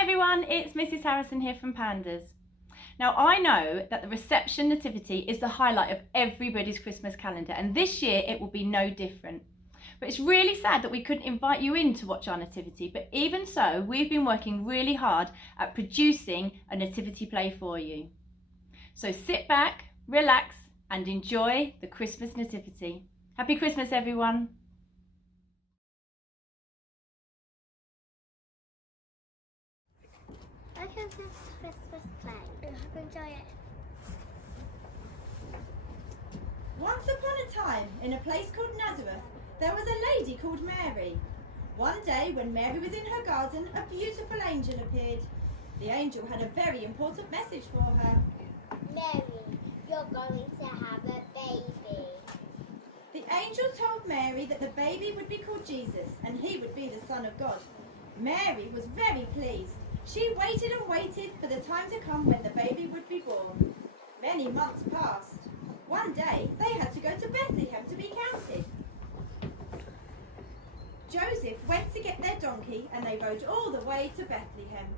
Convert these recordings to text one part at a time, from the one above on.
Hi everyone, it's Mrs. Harrison here from Pandas. Now I know that the reception nativity is the highlight of everybody's Christmas calendar, and this year it will be no different. But it's really sad that we couldn't invite you in to watch our nativity, but even so, we've been working really hard at producing a nativity play for you. So sit back, relax and enjoy the Christmas nativity. Happy Christmas everyone. Welcome to this Christmas play. I hope you enjoy it. Once upon a time, in a place called Nazareth, there was a lady called Mary. One day, when Mary was in her garden, a beautiful angel appeared. The angel had a very important message for her. Mary, you're going to have a baby. The angel told Mary that the baby would be called Jesus, and he would be the Son of God. Mary was very pleased. She waited and waited for the time to come when the baby would be born. Many months passed. One day, they had to go to Bethlehem to be counted. Joseph went to get their donkey, and they rode all the way to Bethlehem.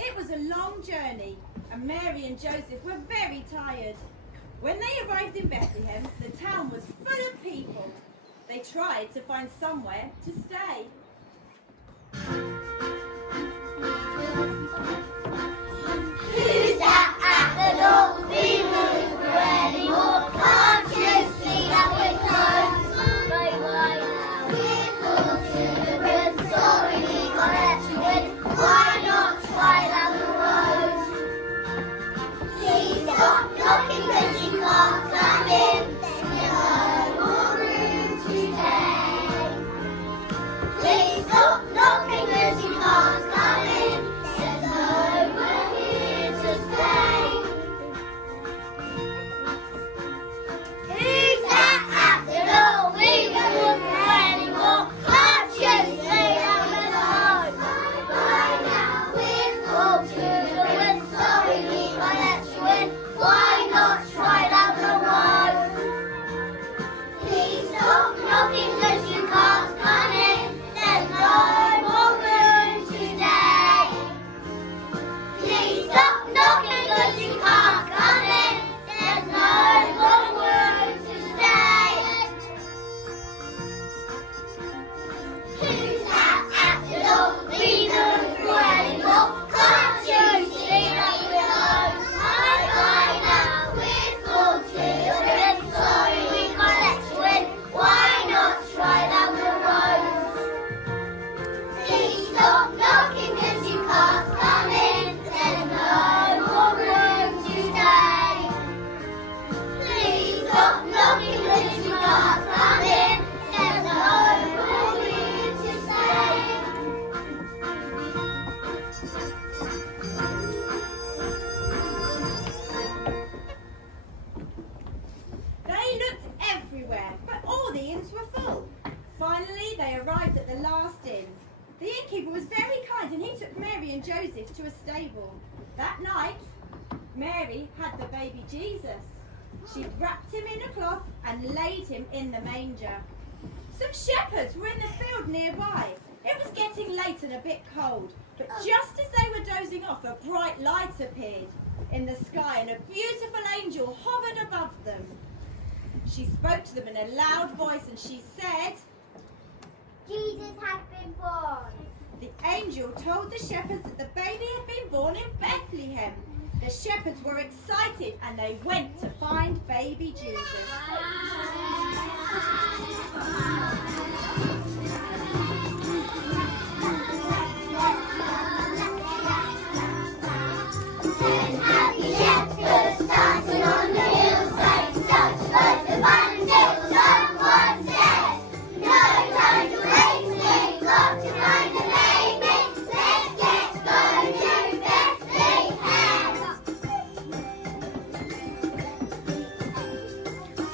It was a long journey, and Mary and Joseph were very tired. When they arrived in Bethlehem, the town was full of people. They tried to find somewhere to stay. Who's that at the door? We won't go anymore. Can't you see that we're closed? Bye now. We're full to the brim. Sorry we can't let you in. Why not try down the road? Please stop knocking 'cause you can't come in. There's no more room to stay. Please stop knocking 'cause you can't come in. There's no Finally, they arrived at the last inn. The innkeeper was very kind and he took Mary and Joseph to a stable. That night, Mary had the baby Jesus. She wrapped him in a cloth and laid him in the manger. Some shepherds were in the field nearby. It was getting late and a bit cold, but just as they were dozing off, a bright light appeared in the sky and a beautiful angel hovered above them. She spoke to them in a loud voice and she said, Jesus has been born. the angel told the shepherds that the baby had been born in Bethlehem. The shepherds were excited and they went to find baby Jesus. Happy shepherds dancing on the hillside, such was the fun till someone said, no time to waste, we've got to find the baby, let's get going to Bethlehem.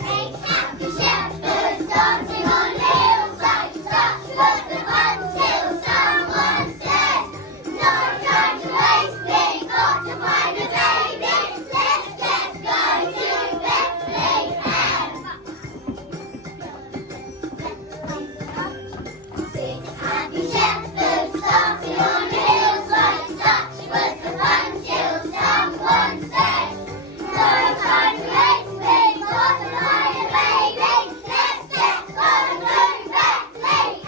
8 happy shepherds dancing on the hillside, such was the fun till someone said, no time to waste, we've got to find the baby, let's get going to Bethlehem. 6 happy shepherds dancing on the hillside, such was the fun till someone said, no time to waste, we've got to find a baby, let's get going to Bethlehem.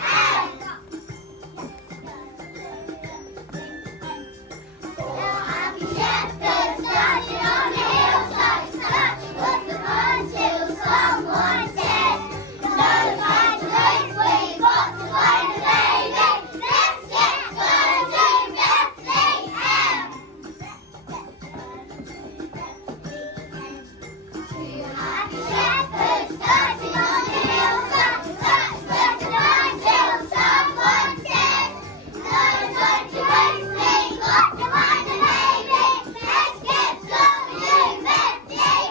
4 happy shepherds dancing on the hillside, such was the fun till someone said, no time to waste, we've got to find a baby, let's get going to Bethlehem. 2 happy shepherds dancing on the hillside, such was the fun till someone said, no time to waste, we've got to find a baby, let's get going to Bethlehem.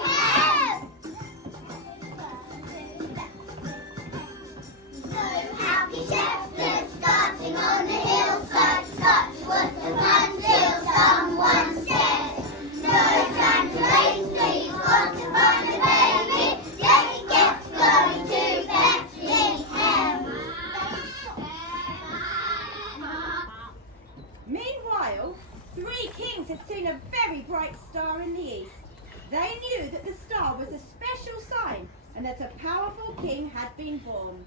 2 happy shepherds dancing on the hillside, such was the fun till someone said, no time to waste, we've got to find a baby, let's get going to Bethlehem. Meanwhile, 3 kings had seen a very bright star in the east. They knew that the star was a special sign and that a powerful king had been born.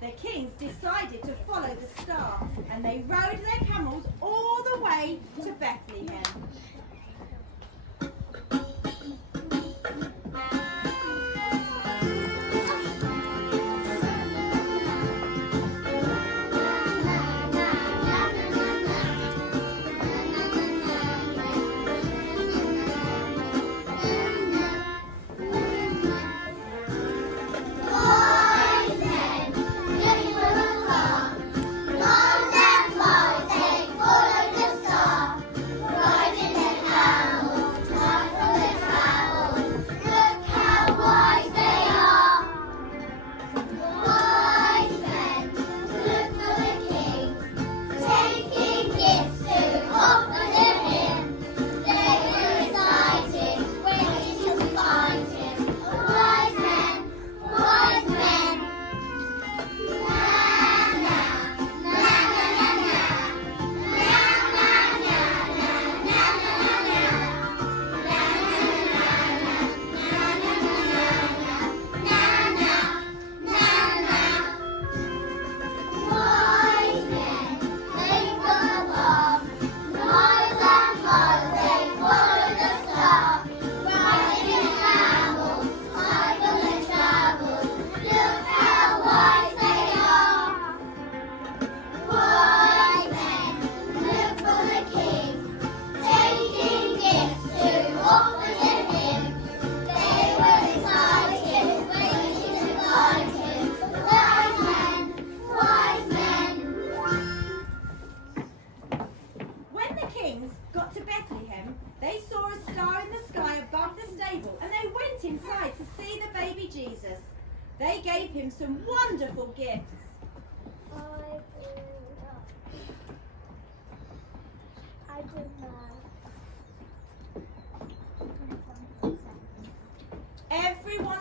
The kings decided to follow the star and they rode their camels all the way to Bethlehem. Boys and young women come, moms and boys, they follow the star, riding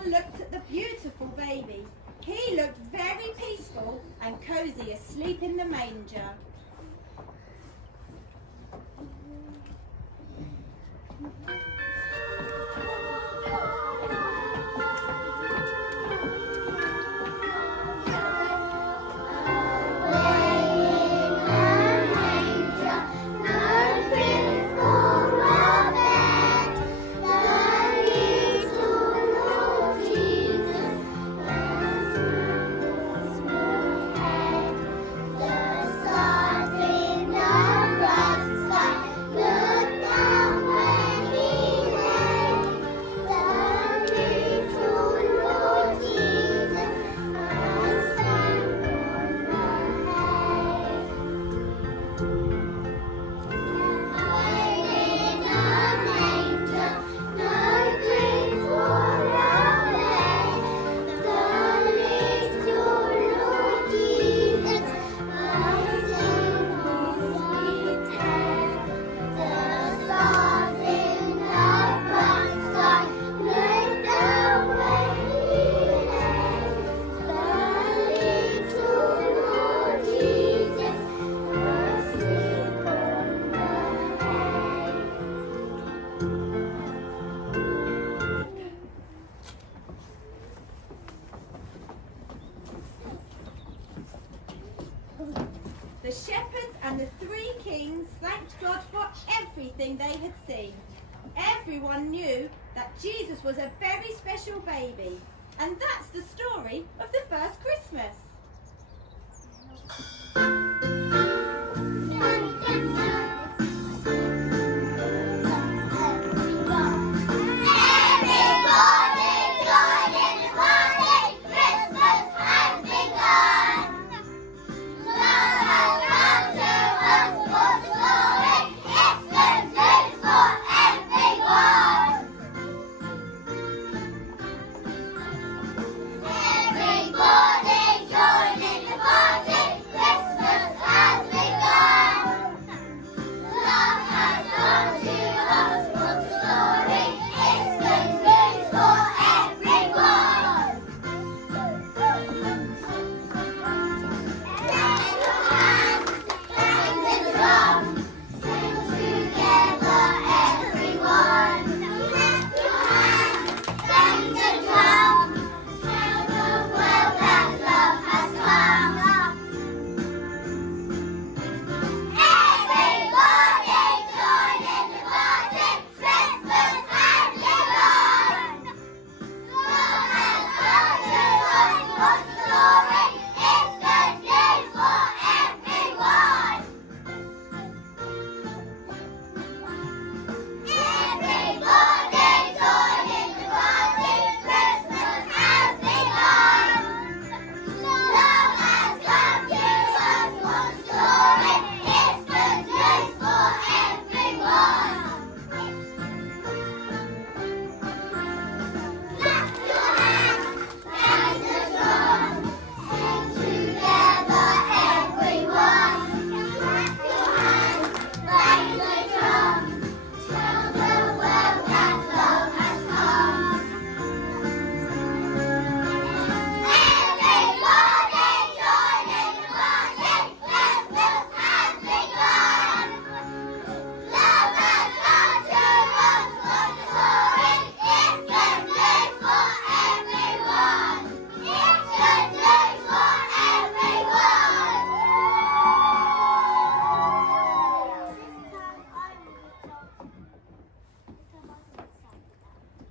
everyone looked at the beautiful baby. He looked very peaceful and cozy asleep in the manger. The shepherds and the three kings thanked God for everything they had seen. Everyone knew that Jesus was a very special baby. And that's the story of the first Christmas.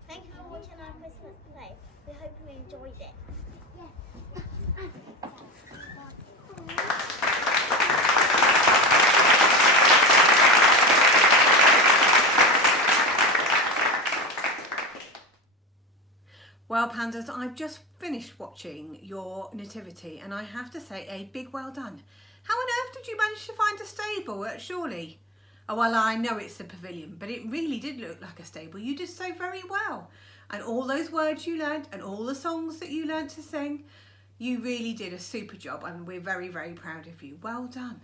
Thank you for watching our Christmas play. We hope you enjoyed it. Well, Pandas, I've just finished watching your nativity and I have to say a big well done. How on earth did you manage to find a stable at Shawley? Oh, well, I know it's a pavilion, but it really did look like a stable. You did so very well. And all those words you learnt and all the songs that you learnt to sing, you really did a super job and we're very, very proud of you. Well done.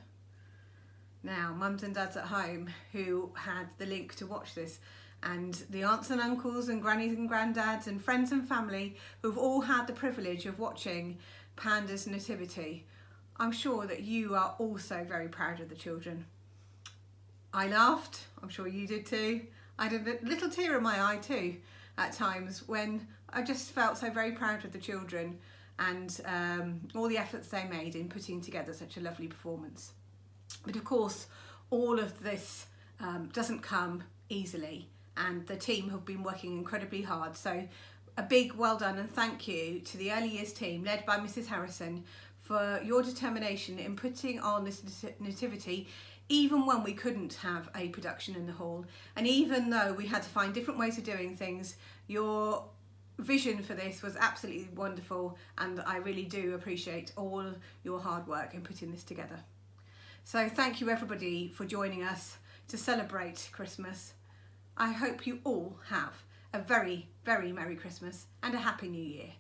Now, mums and dads at home who had the link to watch this, and the aunts and uncles and grannies and granddads and friends and family who've all had the privilege of watching Panda's nativity. I'm sure that you are also very proud of the children. I laughed, I'm sure you did too. I had a little tear in my eye too at times when I just felt so very proud of the children and all the efforts they made in putting together such a lovely performance. But of course, all of this doesn't come easily, and the team have been working incredibly hard. So a big well done and thank you to the early years team led by Mrs. Harrison for your determination in putting on this nativity, even when we couldn't have a production in the hall, and even though we had to find different ways of doing things. Your vision for this was absolutely wonderful, and I really do appreciate all your hard work in putting this together. So thank you everybody for joining us to celebrate Christmas. I hope you all have a very, very Merry Christmas and a Happy New Year.